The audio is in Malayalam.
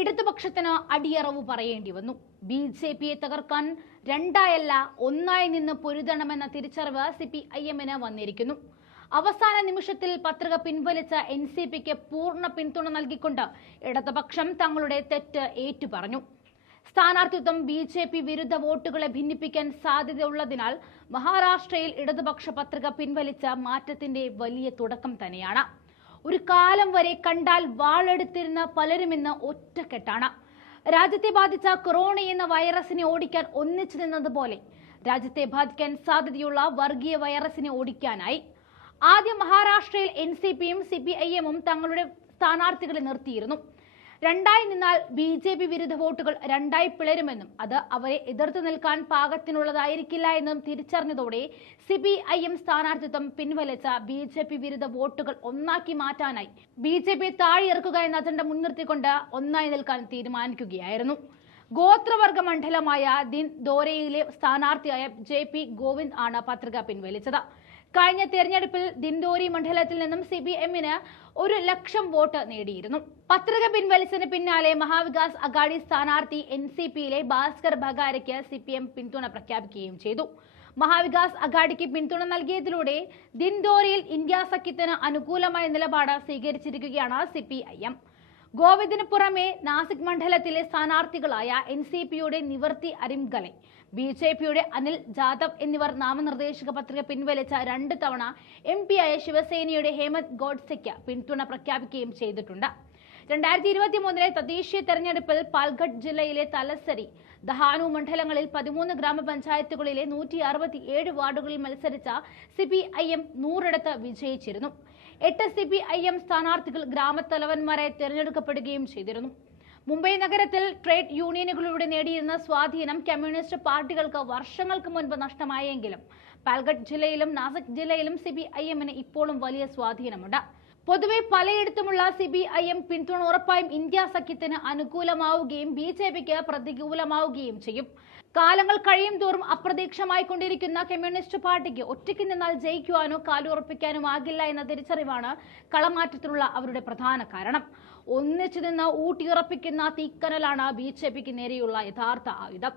ഇടതുപക്ഷത്തിന് അടിയറവ് പറയേണ്ടി വന്നു. ബി ജെ പിയെ തകർക്കാൻ രണ്ടായല്ല ഒന്നായി നിന്ന് പൊരുതണമെന്ന തിരിച്ചറിവ് സി പി ഐ എമ്മിന് വന്നിരിക്കുന്നു. അവസാന നിമിഷത്തിൽ പത്രിക പിൻവലിച്ച എൻ സി പിക്ക് പൂർണ പിന്തുണ നൽകിക്കൊണ്ട് ഇടതുപക്ഷം തങ്ങളുടെ തെറ്റ് ഏറ്റുപറഞ്ഞു. സ്ഥാനാർത്ഥിത്വം ബി ജെ പി വിരുദ്ധ വോട്ടുകളെ ഭിന്നിപ്പിക്കാൻ സാധ്യതയുള്ളതിനാൽ മഹാരാഷ്ട്രയിൽ ഇടതുപക്ഷ പത്രിക പിൻവലിച്ച മാറ്റത്തിന്റെ വലിയ തുടക്കം തന്നെയാണ്. ഒരു കാലം വരെ കണ്ടാൽ വാളെടുത്തിരുന്ന പലരും ഇന്ന് ഒറ്റക്കെട്ടാണ്. രാജ്യത്തെ ബാധിച്ച കൊറോണ എന്ന വൈറസിനെ ഓടിക്കാൻ ഒന്നിച്ചു നിന്നതുപോലെ രാജ്യത്തെ ബാധിക്കാൻ സാധ്യതയുള്ള വർഗീയ വൈറസിനെ ഓടിക്കാനായി ആദ്യം മഹാരാഷ്ട്രയിൽ എൻ സി പിയും സി പി ഐ എമ്മും തങ്ങളുടെ സ്ഥാനാർത്ഥികളെ നിർത്തിയിരുന്നു. രണ്ടായി നിന്നാൽ ബി ജെ പി വിരുദ്ധ വോട്ടുകൾ രണ്ടായി പിളരുമെന്നും അത് അവരെ എതിർത്ത് നിൽക്കാൻ പാകത്തിനുള്ളതായിരിക്കില്ല എന്നും തിരിച്ചറിഞ്ഞതോടെ സി പി ഐ എം സ്ഥാനാർത്ഥിത്വം പിൻവലിച്ച ബി ജെ പി വിരുദ്ധ വോട്ടുകൾ ഒന്നാക്കി മാറ്റാനായി ബി ജെ പി താഴെയിറക്കുക എന്ന അജണ്ട മുൻനിർത്തിക്കൊണ്ട് ഒന്നായി നിൽക്കാൻ തീരുമാനിക്കുകയായിരുന്നു. ഗോത്രവർഗ മണ്ഡലമായ ദിൻ ദോരയിലെ സ്ഥാനാർത്ഥിയായ ജെ പി ഗോവിന്ദ് ആണ് പത്രിക പിൻവലിച്ചത്. കഴിഞ്ഞ തെരഞ്ഞെടുപ്പിൽ ദിന്തോരി മണ്ഡലത്തിൽ നിന്നും സി പി എമ്മിന് ഒരു ലക്ഷം വോട്ട് നേടിയിരുന്നു. പത്രിക പിൻവലിച്ചതിന് പിന്നാലെ മഹാവികാസ് അഗാഡി സ്ഥാനാർത്ഥി എൻ സി പിയിലെ ഭാസ്കർ ബഗാരയ്ക്ക് സി പി എം പിന്തുണ പ്രഖ്യാപിക്കുകയും ചെയ്തു. മഹാവികാസ് അഗാഡിക്ക് പിന്തുണ നൽകിയതിലൂടെ ദിൻഡോറിയിൽ ഇന്ത്യ സഖ്യത്തിന് അനുകൂലമായ നിലപാട് സ്വീകരിച്ചിരിക്കുകയാണ് സി പി ഐ എം. ഗോവിന്ദിന് പുറമെ നാസിക് മണ്ഡലത്തിലെ സ്ഥാനാർത്ഥികളായ എൻ സി പിയുടെ നിവർത്തി അരിംഗലെ ബി ജെ പിയുടെ അനിൽ ജാദവ് എന്നിവർ നാമനിർദ്ദേശക പത്രിക പിൻവലിച്ച രണ്ട് തവണ എം പിയായ ശിവസേനയുടെ ഹേമന്ത് ഗോഡ്സെയ്ക്ക് പിന്തുണ പ്രഖ്യാപിക്കുകയും ചെയ്തിട്ടുണ്ട്. രണ്ടായിരത്തി ഇരുപത്തി മൂന്നിലെ തദ്ദേശീയ തെരഞ്ഞെടുപ്പിൽ പാൽഘട്ട് ജില്ലയിലെ തലസരി ദഹാനു മണ്ഡലങ്ങളിൽ പതിമൂന്ന് ഗ്രാമപഞ്ചായത്തുകളിലെ നൂറ്റി അറുപത്തി ഏഴ് വാർഡുകളിൽ മത്സരിച്ച സി പി ഐ എം നൂറിടത്ത് വിജയിച്ചിരുന്നു. എട്ട് സി പി ഐ എം സ്ഥാനാർത്ഥികൾ ഗ്രാമത്തലവന്മാരായി തിരഞ്ഞെടുക്കപ്പെടുകയും ചെയ്തിരുന്നു. മുംബൈ നഗരത്തിൽ ട്രേഡ് യൂണിയനുകളിലൂടെ നേടിയിരുന്ന സ്വാധീനം കമ്മ്യൂണിസ്റ്റ് പാർട്ടികൾക്ക് വർഷങ്ങൾക്ക് മുൻപ് നഷ്ടമായെങ്കിലും പാൽഘട്ട് ജില്ലയിലും നാസിക് ജില്ലയിലും സി പി ഐ എമ്മിന് ഇപ്പോഴും വലിയ സ്വാധീനമുണ്ട്. പൊതുവെ പലയിടത്തുമുള്ള സി ബി ഐ എം പിന്തുണ ഉറപ്പായും ഇന്ത്യ സഖ്യത്തിന് അനുകൂലമാവുകയും ബി ജെ പിക്ക് പ്രതികൂലമാവുകയും ചെയ്യും. കാലങ്ങൾ കഴിയും തോറും അപ്രതീക്ഷമായി കൊണ്ടിരിക്കുന്ന കമ്മ്യൂണിസ്റ്റ് പാർട്ടിക്ക് ഒറ്റയ്ക്ക് നിന്നാൽ ജയിക്കുവാനോ കാലുറപ്പിക്കാനോ ആകില്ല എന്ന തിരിച്ചറിവാണ് കളമാറ്റത്തിനുള്ള അവരുടെ പ്രധാന കാരണം. ഒന്നിച്ചു നിന്ന് ഊട്ടിയുറപ്പിക്കുന്ന തീക്കനലാണ് ബി ജെ പിക്ക് നേരെയുള്ള യഥാർത്ഥ ആയുധം.